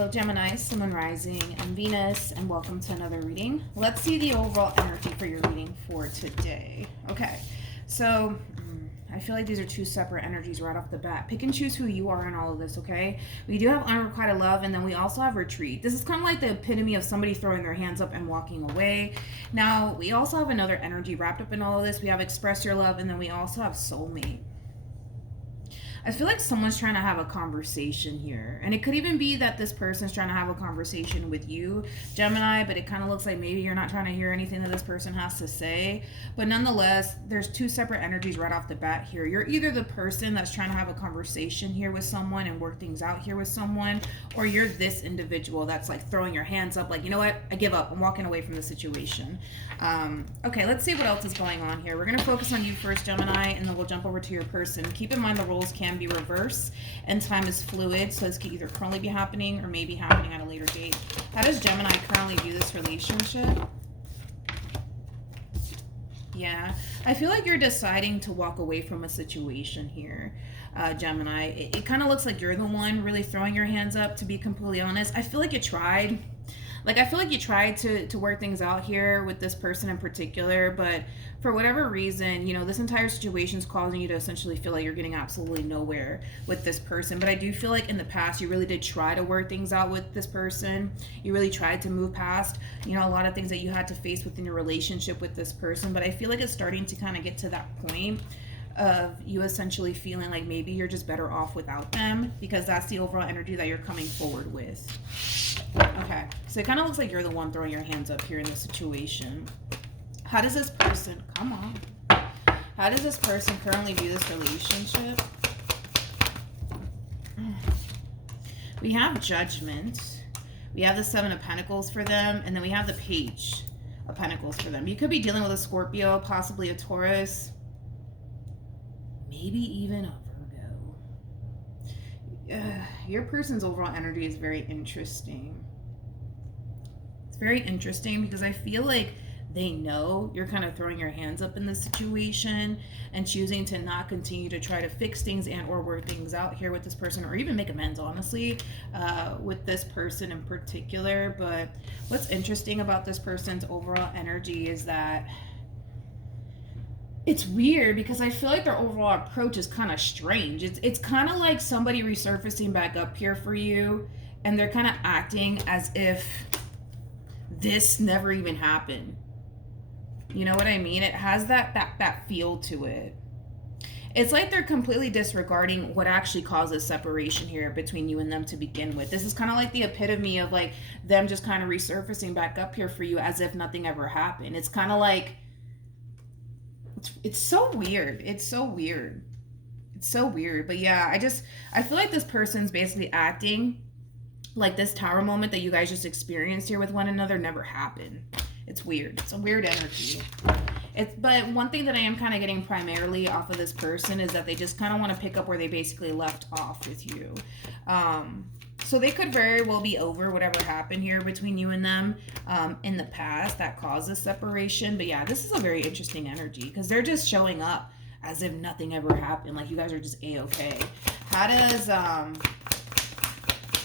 Hello Gemini, Sun, Moon, Rising, and Venus, and welcome to another reading. Let's see the overall energy for your reading for today. Okay, so I feel like these are two separate energies right off the bat. Pick and choose who you are in all of this, okay? We do have unrequited love, and then we also have retreat. This is kind of like the epitome of somebody throwing their hands up and walking away. Now, we also have another energy wrapped up in all of this. We have express your love, and then we also have soulmate. I feel like someone's trying to have a conversation here. And it could even be that this person's trying to have a conversation with you, Gemini, but it kind of looks like maybe you're not trying to hear anything that this person has to say. But nonetheless, there's two separate energies right off the bat here. You're either the person that's trying to have a conversation here with someone and work things out here with someone, or you're this individual that's like throwing your hands up like, you know what, I give up, I'm walking away from the situation. Okay, let's see what else is going on here. We're going to focus on you first, Gemini, and then we'll jump over to your person. Keep in mind the roles can be reversed and time is fluid, so this could either currently be happening or maybe happening at a later date. How does Gemini currently view this relationship? Yeah, I feel like you're deciding to walk away from a situation here, Gemini. It kind of looks like you're the one really throwing your hands up, to be completely honest. I feel like you tried. I feel like you tried to work things out here with this person in particular, but for whatever reason, you know, this entire situation is causing you to essentially feel like you're getting absolutely nowhere with this person. But I do feel like in the past, you really did try to work things out with this person. You really tried to move past, you know, a lot of things that you had to face within your relationship with this person. But I feel like it's starting to kind of get to that point of you essentially feeling like maybe you're just better off without them, because that's the overall energy that you're coming forward with. Okay, so it kind of looks like you're the one throwing your hands up here in this situation. How does this person, come on, how does this person currently view this relationship? We have Judgment. We have the Seven of Pentacles for them, and then we have the Page of Pentacles for them. You could be dealing with a Scorpio, possibly a Taurus, maybe even a Virgo. Your person's overall energy is very interesting. It's very interesting because I feel like they know you're kind of throwing your hands up in this situation and choosing to not continue to try to fix things and or work things out here with this person, or even make amends, honestly, with this person in particular. But what's interesting about this person's overall energy is that it's weird because I feel like their overall approach is kind of strange. It's kind of like somebody resurfacing back up here for you, and they're kind of acting as if this never even happened. You know what I mean? It has that feel to it. It's like they're completely disregarding what actually causes separation here between you and them to begin with. This is kind of like the epitome of like them just kind of resurfacing back up here for you as if nothing ever happened. It's kind of like, it's so weird. It's so weird. It's so weird. But yeah, I feel like this person's basically acting like this tower moment that you guys just experienced here with one another never happened. It's weird. It's a weird energy. But one thing that I am kind of getting primarily off of this person is that they just kind of want to pick up where they basically left off with you. So they could very well be over whatever happened here between you and them in the past that caused this separation. But yeah, this is a very interesting energy because they're just showing up as if nothing ever happened. Like you guys are just A-okay. How does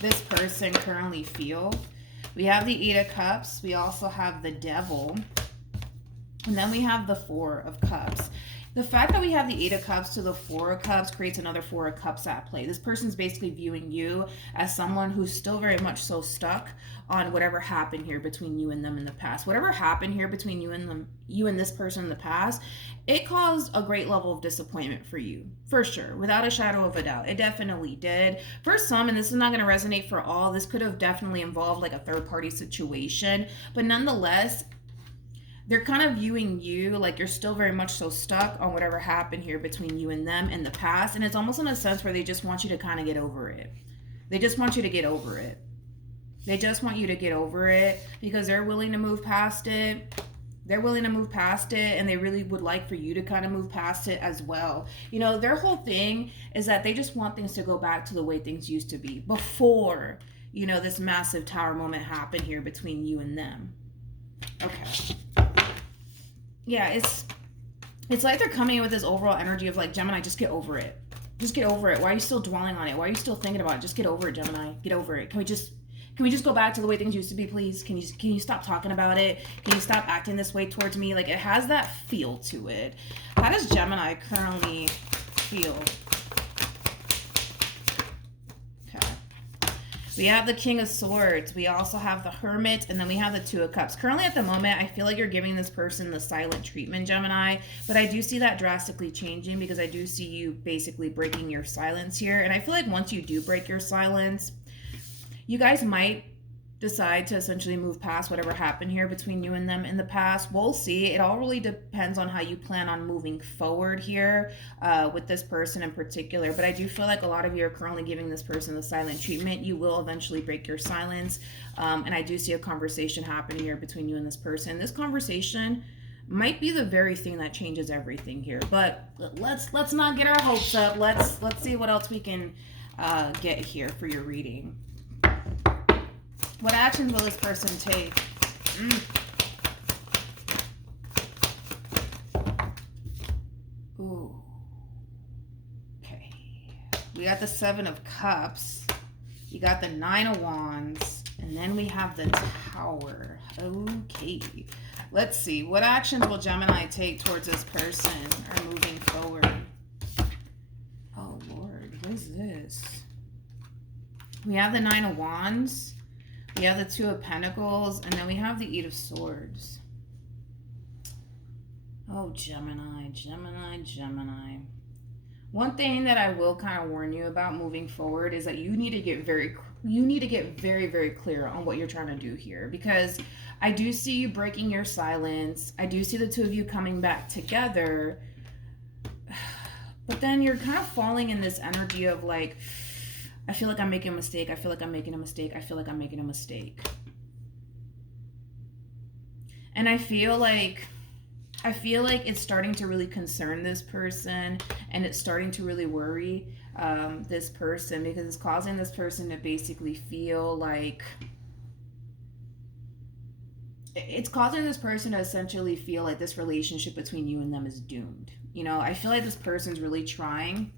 this person currently feel? We have the Eight of Cups. We also have the Devil. And then we have the Four of Cups. The fact that we have the Eight of Cups to the Four of Cups creates another Four of Cups at play. This person's basically viewing you as someone who's still very much so stuck on whatever happened here between you and them in the past. Whatever happened here between you and this person in the past, it caused a great level of disappointment for you, for sure, without a shadow of a doubt. It definitely did. For some, and this is not going to resonate for all, this could have definitely involved like a third-party situation, but nonetheless, they're kind of viewing you like you're still very much so stuck on whatever happened here between you and them in the past. And it's almost in a sense where they just want you to kind of get over it. They just want you to get over it. They just want you to get over it because they're willing to move past it. They're willing to move past it, and they really would like for you to kind of move past it as well. You know, their whole thing is that they just want things to go back to the way things used to be before, you know, this massive tower moment happened here between you and them. Okay. Yeah, it's like they're coming in with this overall energy of like, Gemini, just get over it. Just get over it. Why are you still dwelling on it? Why are you still thinking about it? Just get over it, Gemini. Get over it. Can we just Can we just go back to the way things used to be, please? Can you stop talking about it? Can you stop acting this way towards me? Like, it has that feel to it. How does Gemini currently feel? Okay. We have the King of Swords. We also have the Hermit, and then we have the Two of Cups. Currently, at the moment, I feel like you're giving this person the silent treatment, Gemini, but I do see that drastically changing because I do see you basically breaking your silence here. And I feel like once you do break your silence, you guys might decide to essentially move past whatever happened here between you and them in the past. We'll see. It all really depends on how you plan on moving forward here with this person in particular. But I do feel like a lot of you are currently giving this person the silent treatment. You will eventually break your silence. And I do see a conversation happening here between you and this person. This conversation might be the very thing that changes everything here. But let's not get our hopes up. Let's see what else we can get here for your reading. What actions will this person take? Ooh. Okay. We got the Seven of Cups. You got the Nine of Wands. And then we have the Tower. Okay. Let's see. What actions will Gemini take towards this person or moving forward? Oh, Lord. What is this? We have the Nine of Wands. We have the Two of Pentacles, and then we have the Eight of Swords. Oh, Gemini, Gemini, Gemini. One thing that I will kind of warn you about moving forward is that you need to get very, very clear on what you're trying to do here, because I do see you breaking your silence. I do see the two of you coming back together, but then you're kind of falling in this energy of like, I feel like I'm making a mistake. I feel like I'm making a mistake. I feel like I'm making a mistake. And I feel like it's starting to really concern this person, and it's starting to really worry this person, because it's causing this person to basically feel like it's causing this person to essentially feel like this relationship between you and them is doomed. You know, I feel like this person's really trying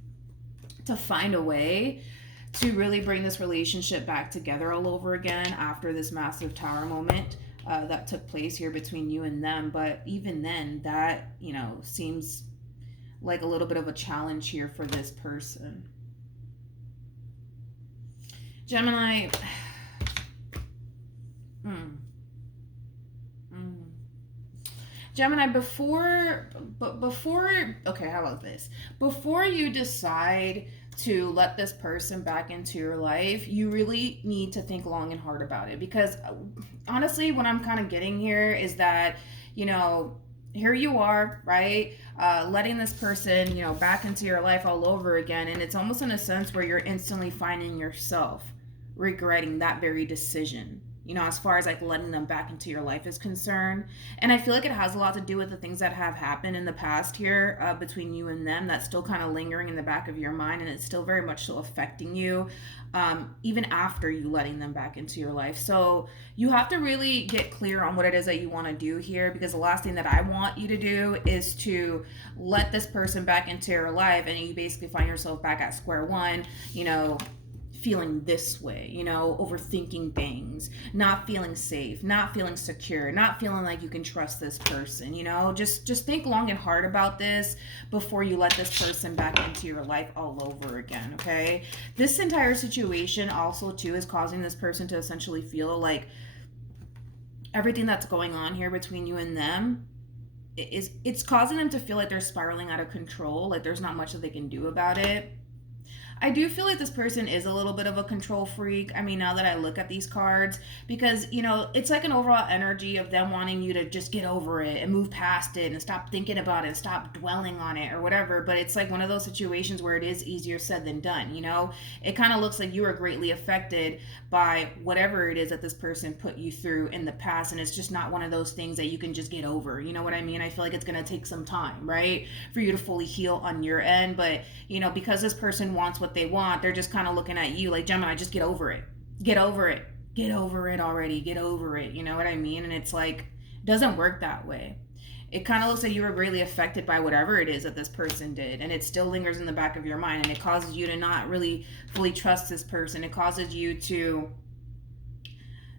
to find a way to really bring this relationship back together all over again after this massive Tower moment that took place here between you and them. But even then, that, you know, seems like a little bit of a challenge here for this person. Gemini. Gemini, okay, how about this? Before you decide to let this person back into your life, you really need to think long and hard about it, because honestly, what I'm kind of getting here is that, you know, here you are, right? Letting this person, you know, back into your life all over again. And it's almost in a sense where you're instantly finding yourself regretting that very decision, you know, as far as like letting them back into your life is concerned. And I feel like it has a lot to do with the things that have happened in the past here between you and them that's still kind of lingering in the back of your mind, and it's still very much so affecting you even after you letting them back into your life. So you have to really get clear on what it is that you want to do here, because the last thing that I want you to do is to let this person back into your life and you basically find yourself back at square one, you know, feeling this way, you know, overthinking things, not feeling safe, not feeling secure, not feeling like you can trust this person, you know. Just think long and hard about this before you let this person back into your life all over again, okay? This entire situation also too is causing this person to essentially feel like everything that's going on here between you and them it's causing them to feel like they're spiraling out of control, like there's not much that they can do about it. I do feel like this person is a little bit of a control freak. I mean, now that I look at these cards, because, you know, it's like an overall energy of them wanting you to just get over it and move past it and stop thinking about it, stop dwelling on it or whatever. But it's like one of those situations where it is easier said than done, you know? It kind of looks like you are greatly affected by whatever it is that this person put you through in the past. And it's just not one of those things that you can just get over. You know what I mean? I feel like it's going to take some time, right, for you to fully heal on your end. But, you know, because this person wants what they want, they're just kind of looking at you like, Gemini, just get over it. Get over it. Get over it already. Get over it. You know what I mean? And it's like, it doesn't work that way. It kind of looks like you were greatly affected by whatever it is that this person did, and it still lingers in the back of your mind, and it causes you to not really fully trust this person. It causes you to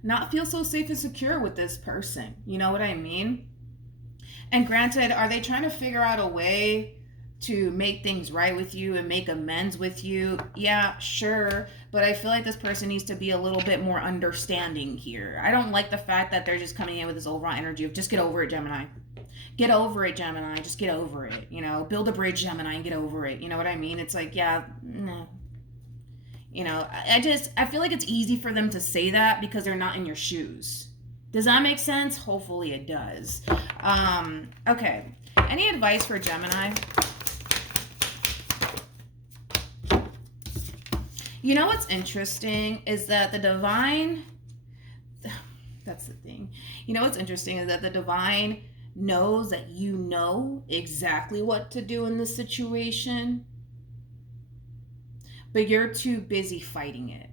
not feel so safe and secure with this person. You know what I mean? And granted, are they trying to figure out a way to make things right with you and make amends with you? Yeah, sure. But I feel like this person needs to be a little bit more understanding here. I don't like the fact that they're just coming in with this overall energy of just get over it, Gemini. Get over it, Gemini. Just get over it. You know, build a bridge, Gemini, and get over it. You know what I mean? It's like, yeah, no. You know, I feel like it's easy for them to say that because they're not in your shoes. Does that make sense? Hopefully it does. Okay. Any advice for Gemini? You know what's interesting is that the divine, that's the thing. You know what's interesting is that the divine knows that you know exactly what to do in this situation, but you're too busy fighting it.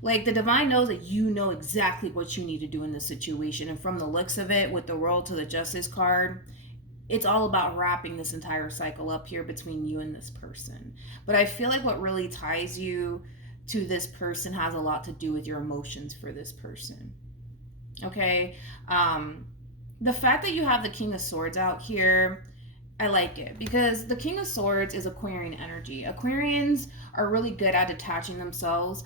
Like, the divine knows that you know exactly what you need to do in this situation. And from the looks of it, with the World to the Justice card, it's all about wrapping this entire cycle up here between you and this person. But I feel like what really ties you to this person has a lot to do with your emotions for this person. Okay? The fact that you have the King of Swords out here, I like it because the King of Swords is Aquarian energy. Aquarians are really good at detaching themselves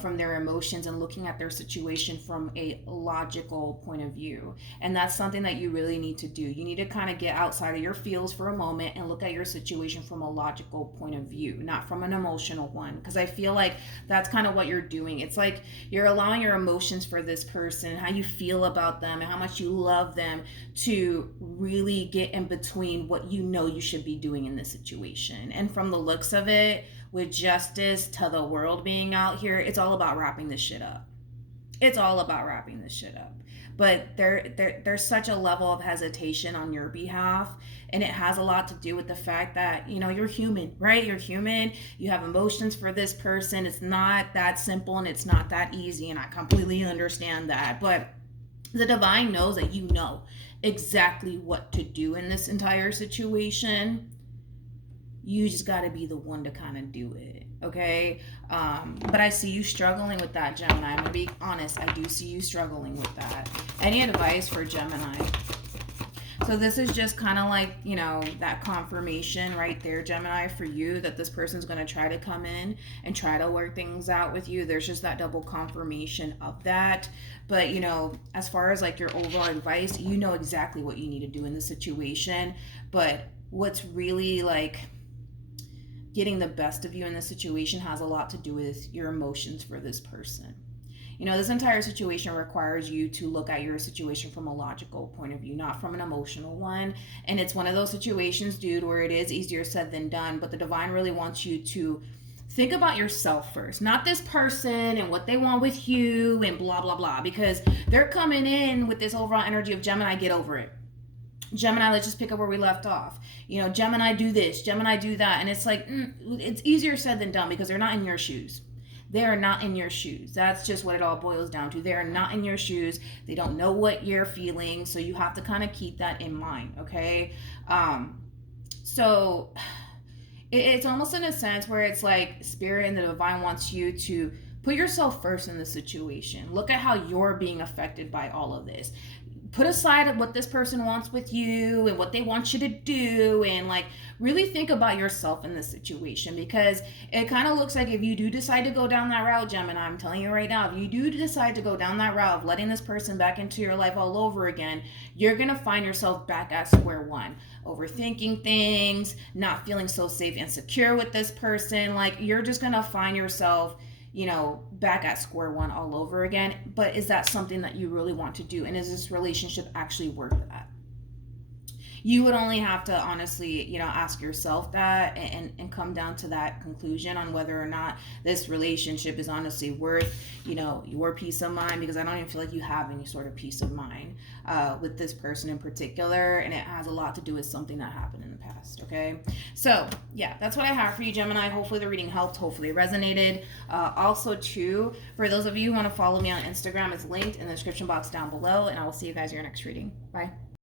from their emotions and looking at their situation from a logical point of view. And that's something that you really need to do. You need to kind of get outside of your feels for a moment and look at your situation from a logical point of view, not from an emotional one. Because I feel like that's kind of what you're doing. It's like you're allowing your emotions for this person, how you feel about them and how much you love them to really get in between what you know you should be doing in this situation. And from the looks of it, with Justice to the World being out here, it's all about wrapping this shit up. It's all about wrapping this shit up. But there's such a level of hesitation on your behalf, and it has a lot to do with the fact that, you know, you're human, right? You're human. You have emotions for this person. It's not that simple and it's not that easy, and I completely understand that. But the divine knows that you know exactly what to do in this entire situation. You just got to be the one to kind of do it, okay? But I see you struggling with that, Gemini. I'm going to be honest. I do see you struggling with that. Any advice for Gemini? So this is just kind of like, you know, that confirmation right there, Gemini, for you that this person's going to try to come in and try to work things out with you. There's just that double confirmation of that. But, you know, as far as like your overall advice, you know exactly what you need to do in the situation. But what's really like getting the best of you in this situation has a lot to do with your emotions for this person. You know, this entire situation requires you to look at your situation from a logical point of view, not from an emotional one. And it's one of those situations, dude, where it is easier said than done, but the divine really wants you to think about yourself first, not this person and what they want with you and blah, blah, blah, because they're coming in with this overall energy of Gemini, get over it. Gemini, let's just pick up where we left off. You know, Gemini, do this, Gemini, do that. And it's like, it's easier said than done because they're not in your shoes. They are not in your shoes. That's just what it all boils down to. They are not in your shoes. They don't know what you're feeling. So you have to kind of keep that in mind, okay? So it's almost in a sense where it's like Spirit and the divine wants you to put yourself first in the situation. Look at how you're being affected by all of this. Put aside what this person wants with you and what they want you to do, and like really think about yourself in this situation, because it kind of looks like if you do decide to go down that route, Gemini, I'm telling you right now, if you do decide to go down that route of letting this person back into your life all over again, you're going to find yourself back at square one, overthinking things, not feeling so safe and secure with this person. Like, you're just going to find yourself, you know, back at square one all over again. But is that something that you really want to do? And is this relationship actually worth that? You would only have to honestly, you know, ask yourself that and come down to that conclusion on whether or not this relationship is honestly worth, you know, your peace of mind, because I don't even feel like you have any sort of peace of mind with this person in particular, and it has a lot to do with something that happened in the past, okay? So, yeah, that's what I have for you, Gemini. Hopefully the reading helped. Hopefully it resonated. Also, too, for those of you who want to follow me on Instagram, it's linked in the description box down below, and I will see you guys in your next reading. Bye.